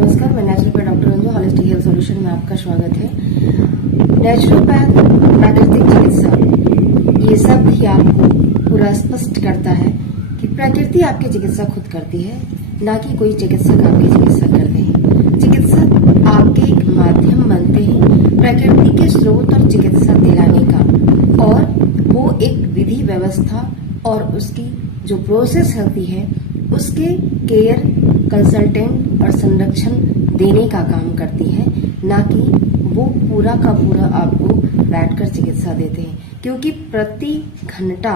नमस्कार, मैं naturopath doctor Ranju, holistic health solution में आपका स्वागत है। नेचुरोपैथ, प्राकृतिक चिकित्सा, ये सब ही आपको पूरा स्पष्ट करता है कि प्रकृति आपकी चिकित्सा खुद करती है, ना कि कोई चिकित्सक आपकी चिकित्सा करते हैं। चिकित्सक आपके एक माध्यम बनते हैं प्रकृति के स्रोत और चिकित्सा दिलाने का, और वो एक विधि व्यवस्था और उसकी जो प्रोसेस होती है उसके केयर, कंसल्टेंट और संरक्षण देने का काम करती है, ना कि वो पूरा का पूरा आपको बैठकर चिकित्सा देते हैं। क्योंकि प्रति घंटा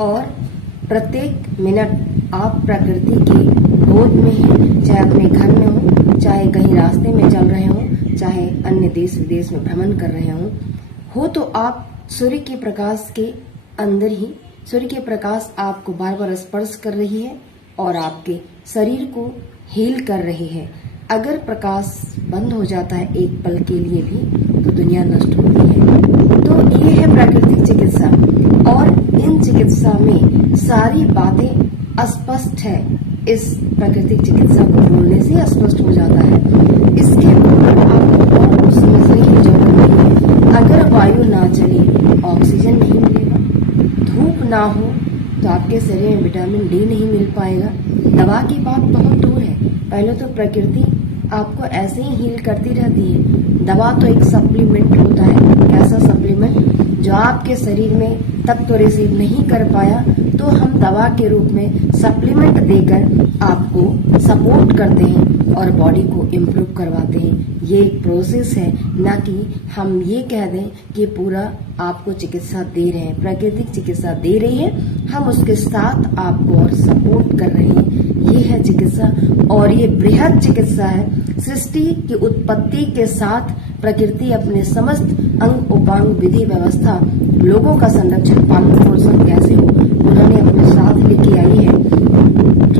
और प्रत्येक मिनट आप प्रकृति की गोद में हैं, चाहे अपने घर में हो, चाहे कहीं रास्ते में चल रहे हो, चाहे अन्य देश विदेश में भ्रमण कर रहे हो तो आप सूर्य के प्रकाश के अंदर ही, सूर्य के प्रकाश आपको बार बार स्पर्श कर रही है और आपके शरीर को हील कर रही है। अगर प्रकाश बंद हो जाता है एक पल के लिए भी तो दुनिया नष्ट होती है। तो ये है प्राकृतिक चिकित्सा, और इन चिकित्सा में सारी बातें स्पष्ट है। इस प्राकृतिक चिकित्सा को बोलने से स्पष्ट हो जाता है। इसके ऊपर आपको और कुछ समझने की जरूरत नहीं है। अगर वायु ना चले, ऑक्सीजन नहीं मिलेगा, धूप ना हो तो आपके शरीर में विटामिन डी नहीं मिल पाएगा। दवा की बात बहुत दूर है। पहले तो प्रकृति आपको ऐसे ही हील करती रहती है। दवा तो एक सप्लीमेंट होता है, ऐसा सप्लीमेंट जो आपके शरीर में तत्व रिसीव नहीं कर पाया, तो हम दवा के रूप में सप्लीमेंट देकर आपको सपोर्ट करते हैं और बॉडी को इम्प्रूव करवाते हैं। ये एक प्रोसेस है, ना कि हम ये कह दें कि पूरा आपको चिकित्सा दे रहे हैं। प्राकृतिक चिकित्सा दे रही है, हम उसके साथ आपको और सपोर्ट कर रहे हैं। ये है चिकित्सा, और ये बृहद चिकित्सा है। सृष्टि की उत्पत्ति के साथ प्रकृति अपने समस्त अंग उपांग विधि व्यवस्था, लोगों का संरक्षण पालन पोषण कैसे हो, उन्होंने अपने साथ लेके आई है,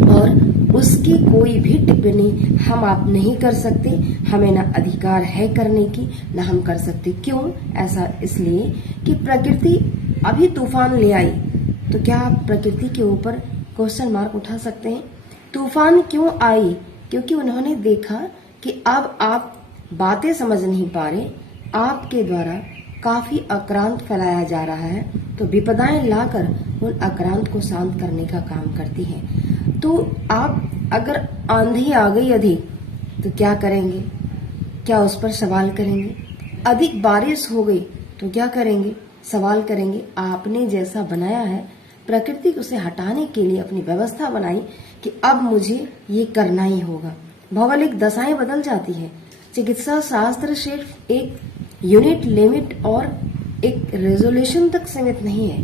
और उसकी कोई भी टिप्पणी हम आप नहीं कर सकते। हमें ना अधिकार है करने की, ना हम कर सकते। क्यों ऐसा? इसलिए कि प्रकृति अभी तूफान ले आई, तो क्या आप प्रकृति के ऊपर क्वेश्चन मार्क उठा सकते हैं? तूफान क्यों आई? क्योंकि उन्होंने देखा कि अब आप बातें समझ नहीं पा रहे, आपके द्वारा काफी आक्रांत फैलाया जा रहा है, तो विपदाएं लाकर उन आक्रांत को शांत करने का काम करती है। तो आप अगर आंधी आ गई अधिक, तो क्या करेंगे? क्या उस पर सवाल करेंगे? अधिक बारिश हो गई तो क्या करेंगे? सवाल करेंगे। आपने जैसा बनाया है, प्रकृति उसे हटाने के लिए अपनी व्यवस्था बनाई कि अब मुझे ये करना ही होगा। भौगोलिक दशाएं बदल जाती है। चिकित्सा शास्त्र सिर्फ एक यूनिट, लिमिट और एक रेजोल्यूशन तक सीमित नहीं है।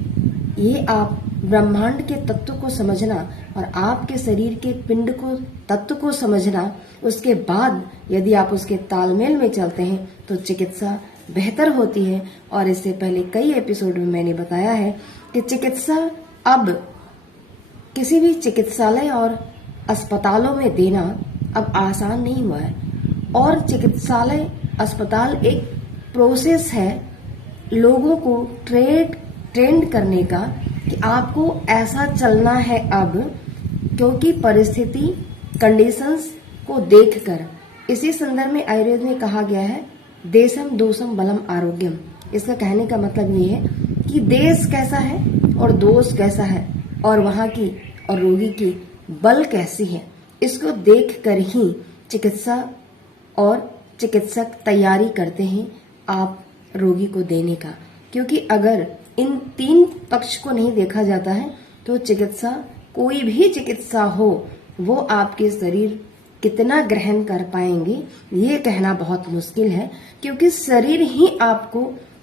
ये आप ब्रह्मांड के तत्व को समझना और आपके शरीर के पिंड को, तत्व को समझना, उसके बाद यदि आप उसके तालमेल में चलते हैं तो चिकित्सा बेहतर होती है। और इससे पहले कई एपिसोड में मैंने बताया है कि चिकित्सा अब किसी भी चिकित्सालय और अस्पतालों में देना अब आसान नहीं हुआ है। और चिकित्सालय, अस्पताल एक प्रोसेस है लोगों को ट्रेंड करने का कि आपको ऐसा चलना है अब, क्योंकि परिस्थिति, कंडीशंस को देखकर। इसी संदर्भ में आयुर्वेद में कहा गया है, देशम दोषम बलम आरोग्यम। इसका कहने का मतलब ये है कि देश कैसा है और दोष कैसा है, और वहां की और रोगी की बल कैसी है, इसको देखकर ही चिकित्सा और चिकित्सक तैयारी करते हैं आप रोगी को देने का। क्योंकि अगर इन तीन पक्ष को नहीं देखा जाता है तो चिकित्सा, कोई भी चिकित्सा हो, वो आपके शरीर कितना ग्रहण कर पाएंगे ये कहना बहुत मुश्किल है। क्योंकि शरीर ही आपको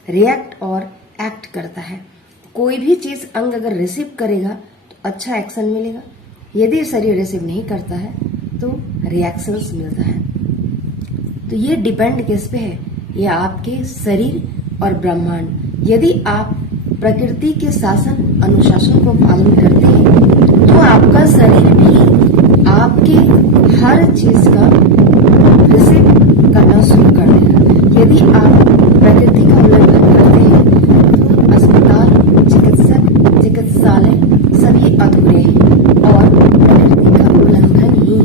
रिएक्ट और एक्ट करता है। कोई भी चीज अंग अगर रिसीव करेगा तो अच्छा एक्शन मिलेगा, यदि शरीर रिसीव नहीं करता है तो रिएक्शंस मिलता है। तो ये डिपेंड किस पे है? ये आपके शरीर और ब्रह्मांड। यदि आप प्रकृति के शासन अनुशासन को पालन करते हैं तो आपका शरीर भी आपके हर चीज का रिसीव करना शुरू कर देगा। यदि आप प्रकृति का उल्लंघन करते हैं तो अस्पताल, चिकित्सक, चिकित्सालय सभी अधूरे हैं। और प्रकृति का उल्लंघन ही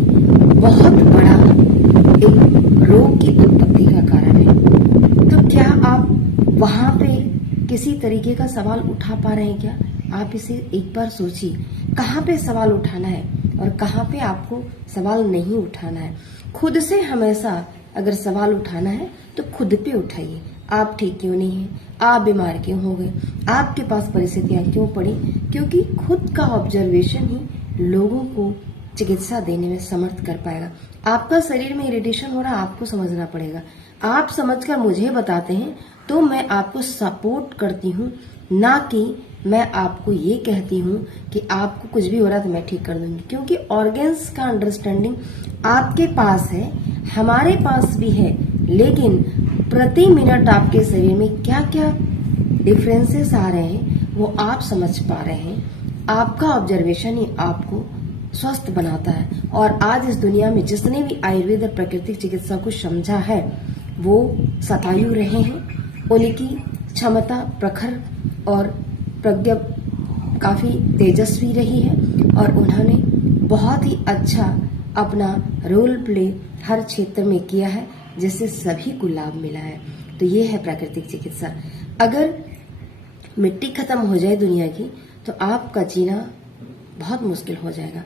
बहुत बड़ा किसी तरीके का सवाल उठा पा रहे हैं क्या? आप इसे एक बार सोचिए, कहाँ पे सवाल उठाना है और कहाँ पे आपको सवाल नहीं उठाना है। खुद से हमेशा अगर सवाल उठाना है तो खुद पे उठाइए। आप ठीक क्यों नहीं हैं? आप बीमार क्यों हो गए? आपके पास परिस्थितियां क्यों पड़ी? क्योंकि खुद का ऑब्जर्वेशन ही लोगों को चिकित्सा देने में समर्थ कर पाएगा। आपका शरीर में इरिटेशन हो रहा है, आपको समझना पड़ेगा। आप समझकर मुझे बताते हैं तो मैं आपको सपोर्ट करती हूँ, ना कि मैं आपको ये कहती हूँ कि आपको कुछ भी हो रहा है तो मैं ठीक कर दूंगी। क्योंकि ऑर्गन्स का अंडरस्टैंडिंग आपके पास है, हमारे पास भी है, लेकिन प्रति मिनट आपके शरीर में क्या क्या डिफरेंसेस आ रहे हैं वो आप समझ पा रहे हैं। आपका ऑब्जर्वेशन ही आपको स्वस्थ बनाता है। और आज इस दुनिया में जिसने भी आयुर्वेद और प्राकृतिक चिकित्सा को समझा है वो शतायु रहे हैं। उनकी क्षमता प्रखर और प्रज्ञा काफी तेजस्वी रही है और उन्होंने बहुत ही अच्छा अपना रोल प्ले हर क्षेत्र में किया है, जिससे सभी को लाभ मिला है। तो ये है प्राकृतिक चिकित्सा। अगर मिट्टी खत्म हो जाए दुनिया की तो आपका जीना बहुत मुश्किल हो जाएगा,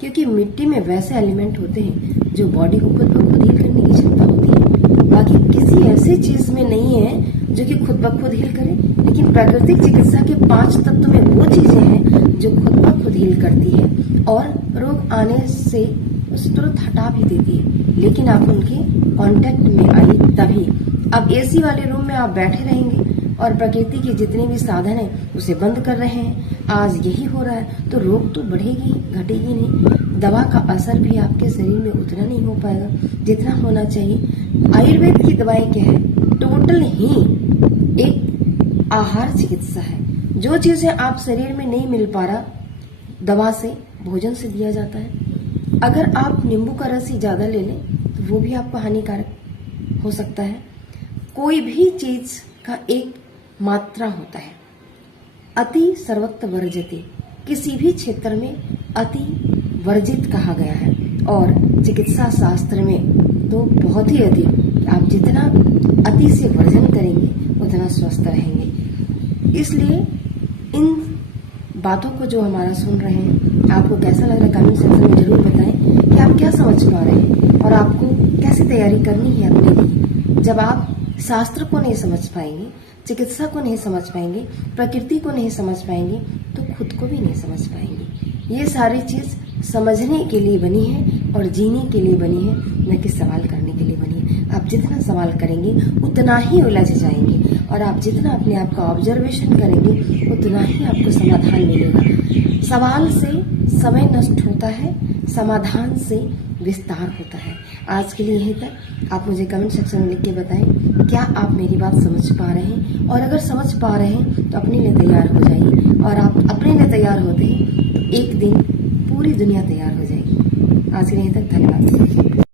क्योंकि मिट्टी में वैसे एलिमेंट होते हैं जो बॉडी को खुद ब खुद हील करने की क्षमता होती है। बाकी किसी ऐसी चीज में नहीं है जो कि खुद ब खुद हील करे, लेकिन प्राकृतिक चिकित्सा के 5 तत्व में वो चीजें हैं जो खुद ब खुद हील करती है और रोग आने से उसे तुरंत हटा भी देती है। लेकिन आप उनके कांटेक्ट में आई तभी। अब एसी वाले रूम में आप बैठे रहेंगे और प्रकृति के जितने भी साधन हैं उसे बंद कर रहे हैं, आज यही हो रहा है, तो रोग तो बढ़ेगी घटेगी नहीं। दवा का असर भी आपके शरीर में उतना नहीं हो पाएगा जितना होना चाहिए। आयुर्वेद की दवाएं क्या है? टोटल ही एक आहार चिकित्सा है। जो चीजें आप शरीर में नहीं मिल पा रहा, दवा से भोजन से दिया जाता है। अगर आप नींबू का रस ही ज्यादा ले लें तो वो भी आपको हानिकारक हो सकता है। कोई भी चीज का एक मात्रा होता है। अति सर्वत्र वर्जते, किसी भी क्षेत्र में अति वर्जित कहा गया है। और चिकित्सा शास्त्र में तो बहुत ही अधिक, आप जितना अति से वर्जन करेंगे उतना स्वस्थ रहेंगे। इसलिए इन बातों को जो हमारा सुन रहे हैं, आपको कैसा लग रहा है कमेंट सेक्शन में जरूर बताएं कि आप क्या समझ पा रहे हैं और आपको कैसे तैयारी करनी है अपने लिए। जब आप शास्त्र को नहीं समझ पाएंगे, चिकित्सा को नहीं समझ पाएंगे, प्रकृति को नहीं समझ पाएंगे, तो खुद को भी नहीं समझ पाएंगे। ये सारी चीज समझने के लिए बनी है और जीने के लिए बनी है, न कि सवाल करने के लिए बनी है। आप जितना सवाल करेंगे उतना ही उलझ जाएंगे और आप जितना अपने आप का ऑब्जर्वेशन करेंगे उतना ही आपको समाधान मिलेगा। सवाल से समय नष्ट होता है, समाधान से विस्तार होता है। आज के लिए यहीं तक। आप मुझे कमेंट सेक्शन में लिख के बताएं क्या आप मेरी बात समझ पा रहे हैं, और अगर समझ पा रहे हैं तो अपने लिए तैयार हो जाइए। और आप अपने लिए तैयार होते हैं तो एक दिन पूरी दुनिया तैयार हो जाएगी। आज के लिए यहीं तक। धन्यवाद।